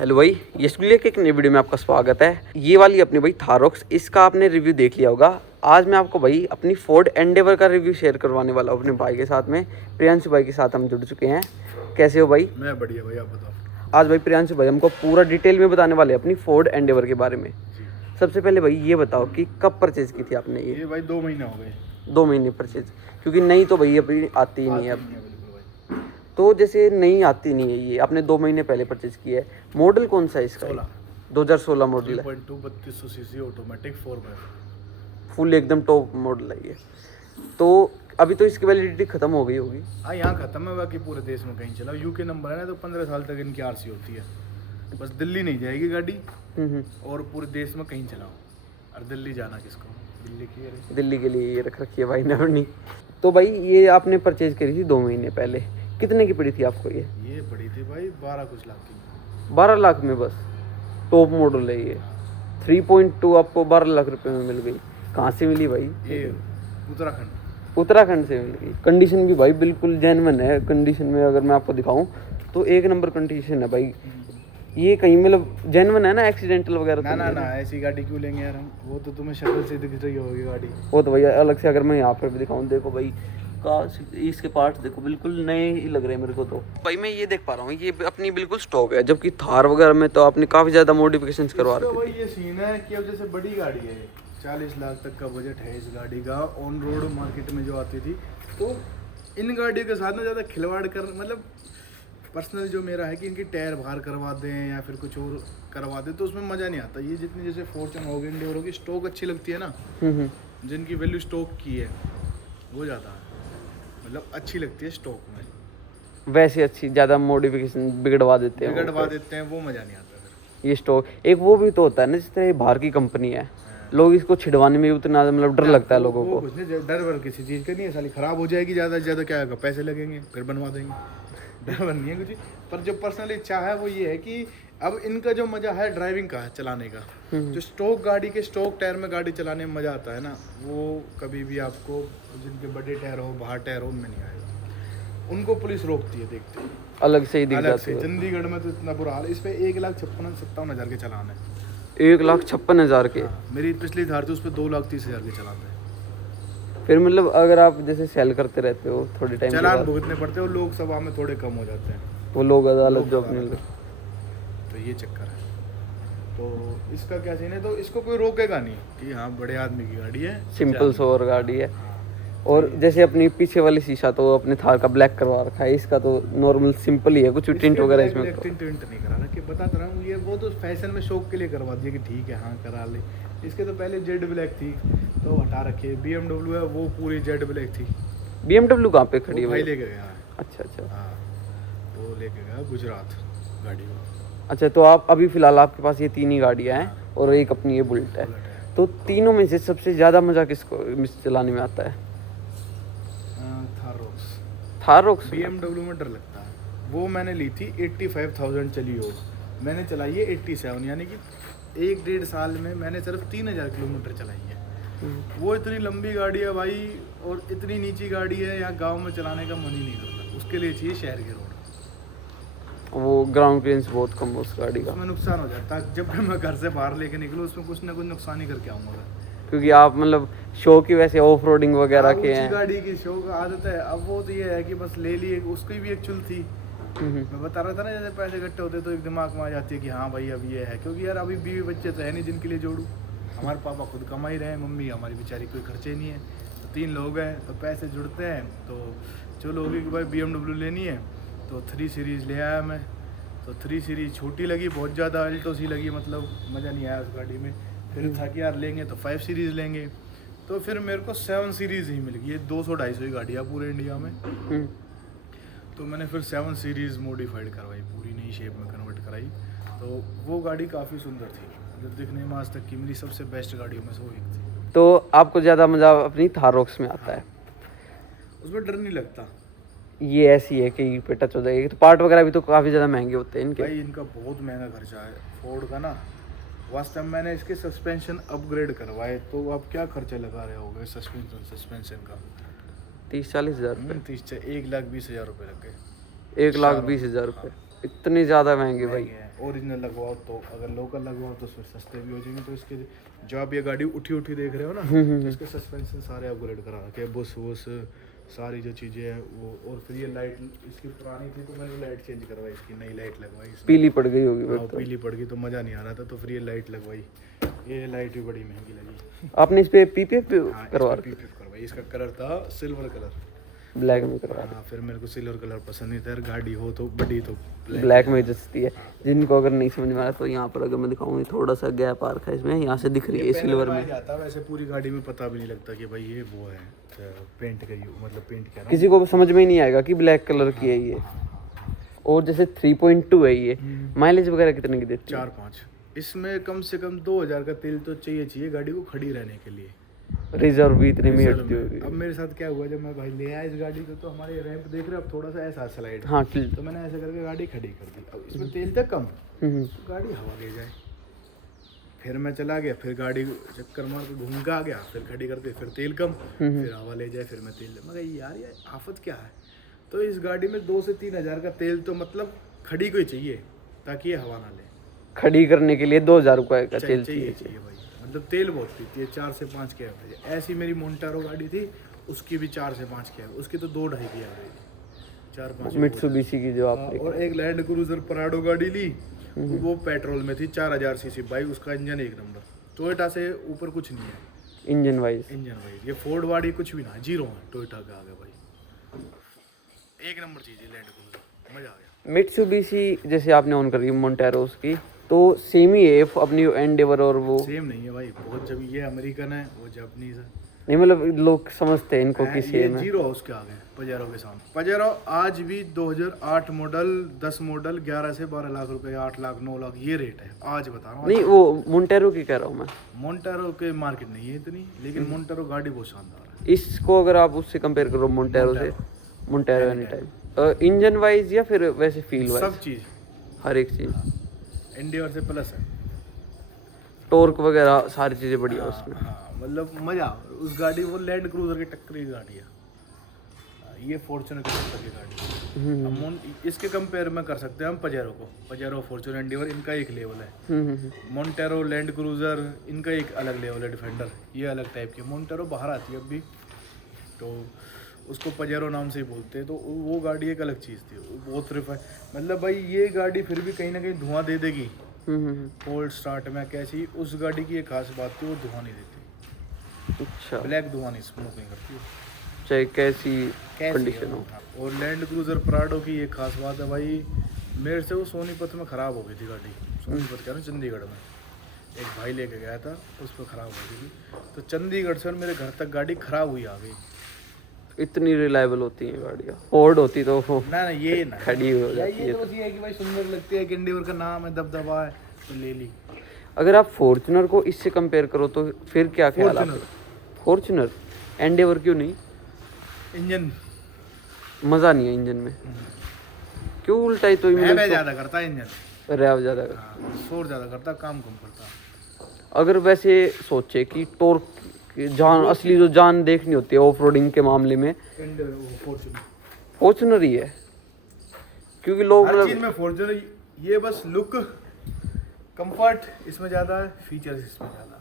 Hello भाई, यशगुलिया के एक नई वीडियो में आपका स्वागत है। ये वाली अपनी भाई थारॉक्स, इसका आपने रिव्यू देख लिया होगा। आज मैं आपको भाई अपनी फोर्ड एंडेवर का रिव्यू शेयर करवाने वाला हूँ अपने भाई के साथ में। प्रियांशु भाई के साथ हम जुड़ चुके हैं। कैसे हो भाई? मैं बढ़िया भाई, आप बताओ। आज भाई प्रियांशु भाई हमको पूरा डिटेल में बताने वाले हैं अपनी फोर्ड एंडेवर के बारे में। सबसे पहले भाई ये बताओ कि कब परचेज की थी आपने ये? भाई 2 महीने हो गए। 2 महीने परचेज, क्योंकि नई तो भाई अभी आती ही नहीं है अब। बिल्कुल भाई। तो जैसे नई आती नहीं है, ये आपने 2 महीने पहले परचेज किया है। मॉडल कौन सा है इसका? 2016 मॉडल है। 3.2 3200 सीसी ऑटोमेटिक 4x। फुल एकदम टॉप मॉडल है ये। तो अभी तो इसकी वैलिडिटी खत्म हो गई होगी। हाँ, यहाँ खत्म है, बाकी पूरे देश में कहीं चला। यूके नंबर है ना, तो 15 साल तक इनकी आरसी होती है। बस दिल्ली नहीं जाएगी गाड़ी, और पूरे देश में कहीं चलाओ। और दिल्ली जाना किसको? दिल्ली के लिए ये रख रखी है भाई ने अपनी। तो भाई ये आपने परचेज करी थी 2 महीने पहले, कितने की पड़ी थी आपको ये? ये पड़ी थी भाई 12 कुछ लाख की। 12 लाख में बस? टॉप मॉडल है ये। 3.2 आपको 12 लाख रुपए में मिल गई। कहाँ से मिली भाई? ये उत्तराखंड से मिल गई। कंडीशन भी भाई बिल्कुल जेन्युइन है। कंडीशन में अगर मैं आपको दिखाऊं तो एक नंबर कंडीशन है भाई। ये कहीं मतलब जेन्युइन है ना, एक्सीडेंटल वगैरह? ना ना ना, ऐसी गाड़ी क्यों लेंगे यार हम? वो तो तुम्हें शक्ल से दिख रही होगी गाड़ी। वो तो भैया अलग से अगर मैं यहाँ पर भी दिखाऊं, देखो भाई इसके पार्ट्स देखो बिल्कुल नए ही लग रहे हैं मेरे को। तो भाई मैं ये देख पा रहा हूँ ये अपनी बिल्कुल स्टॉक है, जबकि थार वगैरह में तो आपने काफ़ी ज़्यादा मॉडिफिकेशन करवा रहे भाई ये सीन है कि अब जैसे बड़ी गाड़ी है, 40 लाख तक का बजट है इस गाड़ी का, ऑन रोड मार्केट में जो आती थी, तो इन गाड़ियों के साथ ना ज़्यादा खिलवाड़ कर, मतलब पर्सनल जो मेरा है कि इनकी टायर बाहर करवा दें या फिर कुछ और करवा दें, तो उसमें मज़ा नहीं आता। ये जितनी जैसे फॉर्च्यून हो गई, इंडियोर होगी, स्टॉक अच्छी लगती है ना, जिनकी वैल्यू स्टॉक की है वो ज़्यादा मतलब अच्छी लगती है स्टॉक में। वैसे अच्छी ज़्यादा मॉडिफिकेशन बिगड़वा देते हैं, वो मज़ा नहीं आता फिर। ये स्टॉक एक वो भी तो होता है ना, जिस तरह ये बाहर की कंपनी है, लोग इसको छिड़वाने में उतना मतलब डर लगता है लोगों को। कुछ नहीं, डर वर किसी चीज़ का नहीं है, साली खराब हो जाएगी ज़्यादा से ज़्यादा, क्या होगा, पैसे लगेंगे फिर बनवा देंगे। डर वर नहीं है कुछ। पर जो पर्सनली इच्छा है वो ये है कि अब इनका जो मज़ा है ड्राइविंग का है, चलाने का, जो स्टॉक गाड़ी के स्टॉक टायर में गाड़ी चलाने में मज़ा आता है ना, वो कभी भी आपको जिनके बड़े टायर हो, बाहर टायर हो, उनमें नहीं आएगा। उनको पुलिस रोकती है, देखते हैं अलग से ही दिख जाती है। चंडीगढ़ में तो इतना बुरा हाल है। इस पे 1,57,000 के चलान है। 1,56,000 के? मेरी पिछली थार थी, उस पर 2,30,000 के चलाते हैं। फिर मतलब अगर आप जैसे सेल करते रहते हो थोड़े टाइम चलान भुगतने पड़ते हो, लोग सभा में थोड़े कम हो जाते हैं, वो लोग अदालत जो अपने, तो ये चक्कर है। तो इसका क्या सीन है, तो इसको कोई रोकेगा नहीं कि हाँ बड़े आदमी की गाड़ी है, सिंपल सोवर गाड़ी है। और जैसे अपनी पीछे वाली शीशा तो अपने थार का ब्लैक करवा रखा है, इसका तो नॉर्मल सिंपल ही है, कुछ टिंट वगैरह इसमें टिंट नहीं करा रहा, कि बताता रहा हूँ, ये वो तो फैशन में शौक के लिए करवा दिया कि ठीक है हाँ करा ले। इसके तो पहले जेड ब्लैक थी तो हटा रखी है। BMW है वो पूरी जेड ब्लैक थी। BMW कहाँ पे खड़ी है भाई लेके गया? अच्छा हाँ, वो लेके गया गुजरात गाड़ी को। अच्छा, तो आप अभी फिलहाल आपके पास ये 3 ही गाड़ियाँ हैं और एक अपनी ये बुलेट है। तो तीनों में से सबसे ज़्यादा मज़ा किसको चलाने में आता है? थारॉक्स। BMW में डर लगता है। वो मैंने ली थी 85,000 चली हो, मैंने चलाई है 87, यानी कि 1-1.5 साल में मैंने सिर्फ 3,000 किलोमीटर चलाई है। वो इतनी लंबी गाड़ी है भाई, और इतनी नीची गाड़ी है, यहाँ गांव में चलाने का मन ही नहीं करता। उसके लिए चाहिए शहर के रोड। वो ग्राउंड क्लियरेंस बहुत कम है उस गाड़ी का। उसमें नुकसान हो जाता है। जब मैं घर से बाहर लेके निकलूँ, उसमें कुछ ना कुछ नुकसान ही करके आऊँगा, क्योंकि आप मतलब शो की वैसे ऑफ रोडिंग वगैरह के हैं। गाड़ी की शो का आदत है। अब वो तो ये है कि बस ले लिए, उसकी भी एक चुल थी। मैं बता रहा था ना, जैसे पैसे इकट्ठे होते तो एक दिमाग में आ जाती है कि हाँ भाई अब ये है, क्योंकि यार अभी बीवी बच्चे तो है नहीं जिनके लिए जोड़ूँ। हमारे पापा खुद कमा ही रहे हैं, मम्मी हमारी बेचारी कोई खर्चे नहीं है, तो 3 लोग हैं, तो पैसे जुड़ते हैं। तो चलो होगी कि भाई BMW लेनी है, तो 3 सीरीज़ ले आया मैं। तो 3 सीरीज़ छोटी लगी बहुत ज़्यादा, अल्टो सी लगी, मतलब मज़ा नहीं आया उस गाड़ी में। फिर था कि यार लेंगे तो 5 सीरीज़ लेंगे, तो फिर मेरे को 7 सीरीज़ ही मिल गई। 200-250 ही गाड़ियाँ पूरे इंडिया में। तो मैंने फिर 7 सीरीज़ मॉडिफाइड करवाई, पूरी नई शेप में कन्वर्ट कराई। तो वो गाड़ी काफ़ी सुंदर थी, मतलब दिखने में आज तक की मेरी सबसे बेस्ट गाड़ियों में से वो एक थी। तो आपको ज़्यादा मज़ा अपनी थारॉक्स में आता है? उसमें डर नहीं लगता। ये ऐसी है कि पे टच हो जाएगी, तो पार्ट वगैरह भी तो काफ़ी ज़्यादा महंगे होते हैं इनके। भाई इनका बहुत महंगा खर्चा है फोर्ड का ना। वास्तव में मैंने इसके सस्पेंशन अपग्रेड करवाए, तो आप क्या खर्चा लगा रहे होगे सस्पेंशन का? 30-40 हज़ार रुपये। 1,20,000 रुपये लग गए। 1,20,000 रुपये? इतने ज़्यादा महंगे भाई? ओरिजिनल लगवाओ तो, अगर लोकल लगवाओ तो फिर सस्ते भी हो जाएंगे। तो इसके जो आप ये गाड़ी उठी उठी देख रहे हो ना, तो इसके सस्पेंशन सारे अपग्रेड करा रखे हैं, बुश वुश सारी जो चीज़ें हैं वो। और फिर ये लाइट इसकी पुरानी थी तो मैंने लाइट चेंज करवाई, इसकी नई लाइट लगवाई इसमें। पीली पड़ गई होगी हाँ, फिर तो। पीली पड़ गई तो मज़ा नहीं आ रहा था, तो फिर ये लाइट लगवाई। ये लाइट भी बड़ी महंगी लगी। आपने इस पे पीपीएफ हाँ, करवा इसमें PPF करवाई। इसका कलर था सिल्वर कलर, ब्लैक में करवा हाँ, फिर मेरे को सिल्वर कलर पसंद नहीं था यार, गाड़ी हो तो बड़ी तो ब्लैक में जचती है। जिनको अगर नहीं समझ में आया तो यहाँ पर अगर मैं दिखाऊँ, थोड़ा सा गैप आ रखा है इसमें, यहाँ से दिख रही है सिल्वर में। जाता वैसे पूरी गाड़ी में पता भी नहीं लगता कि भाई ये वो है पेंट का, मतलब पेंट क्या किसी को समझ में ही नहीं आएगा कि ब्लैक कलर की है ये। और जैसे 3.2 है ये, माइलेज वगैरह कितने की देती है? 4-5। इसमें कम से कम 2000 का तेल तो चाहिए गाड़ी को खड़ी रहने के लिए। रिजर्व भी इतने में रिजर्व हटती में। होगी। अब मेरे साथ क्या हुआ, जब मैं भाई ले आया इस गाड़ी को, तो हमारे रैंप देख रहे हो अब थोड़ा सा ऐसा स्लाइड, हाँ टिल्ट। तो मैंने ऐसे करके गाड़ी खड़ी कर दी। अब इसमें तेल था कम, हम्म, तो गाड़ी हवा ले जाए। फिर मैं चला गया, फिर गाड़ी चक्कर मार के घूम के आ गया, फिर खड़ी करके फिर तेल कम, फिर हवा ले जाए, फिर मैं तेल मैं कहा यार ये आफत क्या है। तो इस गाड़ी में 2 से 3 हज़ार का तेल तो मतलब खड़ी को ही चाहिए, ताकि ये हवा ना ले। खड़ी करने के लिए 2000 रुपये का तेल चाहिए चाहिए। भाई, मतलब तेल बहुत पीती है, 4 से 5 की एवरेज। ऐसी मेरी मोन्टारो गाड़ी थी, उसकी भी 4 से 5 की एवरेज, उसकी तो 2-2.5 की एवरेज, 4-5। मित्सुबिशी की जो आपने और एक लैंड क्रूजर पराडो गाड़ी ली, वो पेट्रोल में थी, 4000 सीसी भाई, उसका इंजन एक नंबर। टोयोटा से ऊपर कुछ नहीं है इंजन वाइज। ये फोर्ड वाड़ी कुछ भी ना, जीरो है टोयोटा का आगे भाई, एक नंबर चीज़ है लैंड क्रूजर, मज़ा आ गया। मित्सुबिशी जैसे आपने ऑन करी मोन्टेरो की, तो सेम ही है अपनी एंडेवर और वो? सेम नहीं है भाई, बहुत जब ये अमेरिकन है वो जापानीज है। नहीं मतलब लोग समझते हैं इनको कि ये सेम है। जीरो है उसके आगे, पजेरो के सामने। पजेरो आज भी 2008 मॉडल, 10 मॉडल, 11 से 12 लाख रुपए, 8 लाख 9 लाख ये रेट है आज, बता रहा हूँ। नहीं वो मोन्टेरो की कह रहा हूँ मैं। मोन्टेरो के मार्केट नहीं है इतनी, लेकिन मोन्टेरो गाड़ी बहुत शानदार है। इसको अगर आप उससे कंपेयर करो मोन्टेरो से, Montero any time engine wise या फिर वैसे फील वाइज? सब चीज़, हर एक चीज़ एंडेवर से प्लस है। टॉर्क वगैरह सारी चीज़ें बढ़िया उसमें। हाँ, मतलब मज़ा उस गाड़ी, वो लैंड क्रूजर की टक्कर की गाड़ी है। ये फॉर्च्यूनर की टक्कर की गाड़ी है। अब इसके कंपेयर में कर सकते हैं हम पजेरो को, पजेरो, फॉर्च्यूनर, एंडेवर, इनका एक लेवल है। मोन्टेरो, लैंड क्रूजर, इनका एक अलग लेवल है। डिफेंडर ये अलग टाइप की, मोन्टेरो बाहर आती है अब भी, तो उसको पजेरो नाम से ही बोलते हैं। तो वो गाड़ी एक अलग चीज़ थी, वो बहुत मतलब भाई ये गाड़ी फिर भी कहीं ना कहीं धुआं दे देगी कोल्ड स्टार्ट में कैसी। उस गाड़ी की एक खास बात थी, वो धुआं नहीं देती। अच्छा, ब्लैक धुआं नहीं स्मोक नहीं करती, चाहे कैसी कैसी कंडीशन हो। और लैंड क्रूजर प्राडो की एक खास बात है भाई, मेरे से वो सोनीपत में ख़राब हो गई थी गाड़ी। सोनीपत कह रहा हूँ, चंडीगढ़ में एक भाई लेके गया था, उस पर ख़राब हो गई थी। तो चंडीगढ़ से मेरे घर तक गाड़ी ख़राब हुई आ गई। इतनी रिलायबल होती है गाड़ियाँ, फोर्ड होती तो वो ना ये ना खड़ी हो जाती ये है। तो बस ये है कि भाई सुंदर लगती है, एंडेवर का नाम है, दबदबा है, तो ले ली। अगर आप फॉर्च्यूनर को इससे कंपेयर करो तो फिर क्या ख्याल है? फॉर्च्यूनर, एंडेवर क्यों नहीं? इंजन मज़ा नहीं है इंजन में, क्यों उल्टा ही तो मैं ज़्यादा करता है इंजन, रैव ज़्यादा कर। हाँ, शोर ज़्यादा करता, काम कम करता। अगर वैसे सोचे कि टॉर्क की जान, असली जो जान देखनी होती है ऑफ रोडिंग के मामले में, फॉर्च्यूनर ही है। क्योंकि लोग हर चीज़ में फॉर्च्यूनर, ये बस लुक कंफर्ट इसमें ज़्यादा है, फीचर्स इसमें ज़्यादा।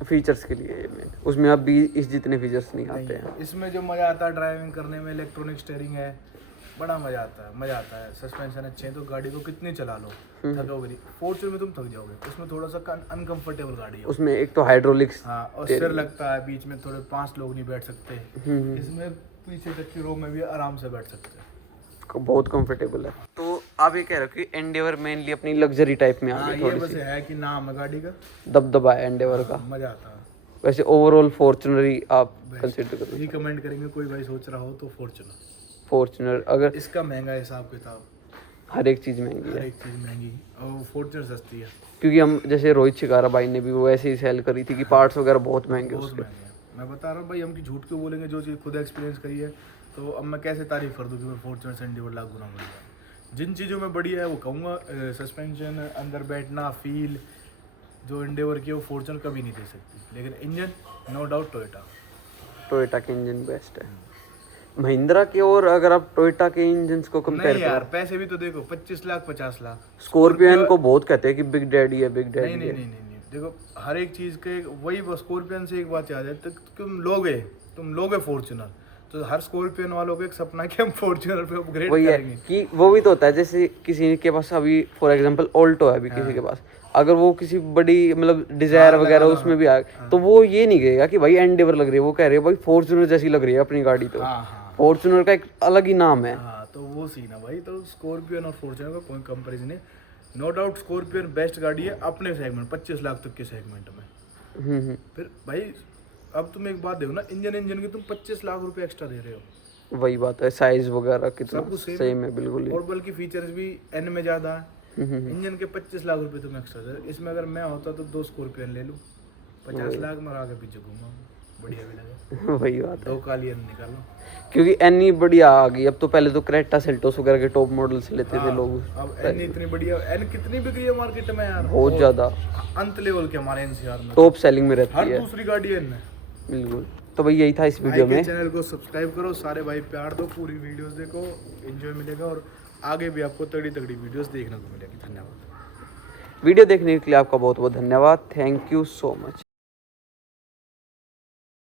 फीचर्स के लिए मेन, उसमें अब भी इस जितने फीचर्स नहीं आते हैं। इसमें जो मज़ा आता है ड्राइविंग करने में, इलेक्ट्रॉनिक स्टीयरिंग है, बड़ा मज़ा आता है। सस्पेंशन अच्छे हैं तो गाड़ी को कितनी चला लो, थकोगे नहीं। फॉर्च्यूनर में तुम थक जाओगे, उसमें थोड़ा सा अनकंफर्टेबल गाड़ी है। उसमें एक तो हाइड्रोलिक्स, हाँ, और सिर लगता है, बीच में थोड़े 5 लोग नहीं बैठ सकते। इसमें पीछे तक की रो में भी आराम से बैठ सकते हैं, बहुत कंफर्टेबल है। तो आप ये कह रहे हो कि एंडेवर मेनली अपनी लग्जरी टाइप में आ हाँ, गई, ये थोड़ी बस सी है कि नाम है गाड़ी का, दबदबा है एंडेवर का। मज़ा आता है। वैसे ओवरऑल फॉर्च्यूनर ही आप कंसीडर करो। रिकमेंड करेंगे कोई भाई सोच रहा हो तो फॉर्च्यूनर अगर इसका महंगा हिसाब किताब, हर एक चीज़ महंगी हर है, एक चीज़ महंगी, और फॉर्च्यूनर सस्ती है। क्योंकि हम जैसे रोहित शिकारा भाई ने भी वो ऐसे ही सेल करी थी कि पार्ट्स वगैरह बहुत महंगे बहुत उसके। महंगे हैं। मैं बता रहा हूँ भाई, हम की झूठ क्यों बोलेंगे, जो चीज़ खुद एक्सपीरियंस करी है। तो अब मैं कैसे तारीफ कर दूँ कि मैं फॉर्च्यूनर से एंडेवर लाख गुना बढ़िया है। जिन चीज़ों में बढ़िया है वो कहूँगा, सस्पेंशन, अंदर बैठना, फील, जो एंडेवर की है वो फॉर्च्यूनर कभी नहीं दे सकती। लेकिन इंजन नो डाउट टोयोटा के इंजन बेस्ट है। महिंद्रा के और अगर आप टोयोटा के इंजन को कंपेयर नहीं यार, करो, पैसे भी तो देखो, 25 लाख 50 लाख। स्कॉर्पियन को बहुत कहते हैं कि बिग डैडी है, बिग नहीं डैडी नहीं है। नहीं नहीं नहीं, देखो हर एक चीज के वही, स्कॉर्पियन से एक बात याद है, तो तुम लोगे फॉर्च्यूनर, तो हर स्कॉर्पियन वालों को एक सपना है कि हम फॉर्च्यूनर पे अपग्रेड वही है करेंगे। कि वो भी तो होता है, जैसे किसी के पास अभी फॉर एग्जांपल ऑल्टो है अभी किसी के पास, अगर वो किसी बड़ी मतलब डिजायर वगैरह उसमें भी आए तो वो ये नहीं कहेगा कि भाई एंडेवर लग रही है, वो कह रहे हैं भाई फॉर्च्यूनर जैसी लग रही है अपनी गाड़ी। तो हाँ हाँ फॉर्च्यूनर का एक अलग ही नाम है। हाँ, तो वो सीन है भाई। तो स्कॉर्पियन और फॉर्च्यूनर का कोई कंपैरिजन नहीं, नो डाउट स्कॉर्पियन बेस्ट गाड़ी है अपने सेगमेंट, 25 लाख तक के सेगमेंट में। फिर भाई अब तुम एक बात देखो ना, इंजन की तुम 25 लाख रुपए एक्स्ट्रा दे रहे हो, वही बात है, साइज वगैरह कितना सब कुछ सेम है बिल्कुल ही। और बल्कि फीचर्स भी एन में ज्यादा है। इंजन के 25 लाख रुपए तुम एक्स्ट्रा दे रहे हो। इसमें अगर मैं होता तो 2 स्कॉर्पियन ले लूं, 50 लाख में आगे पीछे घूमा, बढ़िया भी लगे। वही बात है, 2 काली एन निकालो। क्योंकि एन ही बढ़िया आ गई अब तो, पहले तो क्रेटा सेल्टोस वगैरह के टॉप मॉडल से लेते थे लोग। अब एन इतनी बढ़िया, एन कितनी बिक रही है मार्केट में यार, बहुत ज्यादा अंत लेवल के हमारे एनसीआर में टॉप सेलिंग में रहती हर है दूसरी गाड़ी एन है। बिल्कुल। तो भाई यही था इस वीडियो में। चैनल को सब्सक्राइब करो, सारे भाई प्यार दो, पूरी वीडियोस देखो, एंजॉय मिलेगा और आगे भी आपको तगड़ी तगड़ी वीडियोस देखने को मिलेगी। धन्यवाद। वीडियो देखने के लिए आपका बहुत बहुत धन्यवाद। Thank you so much.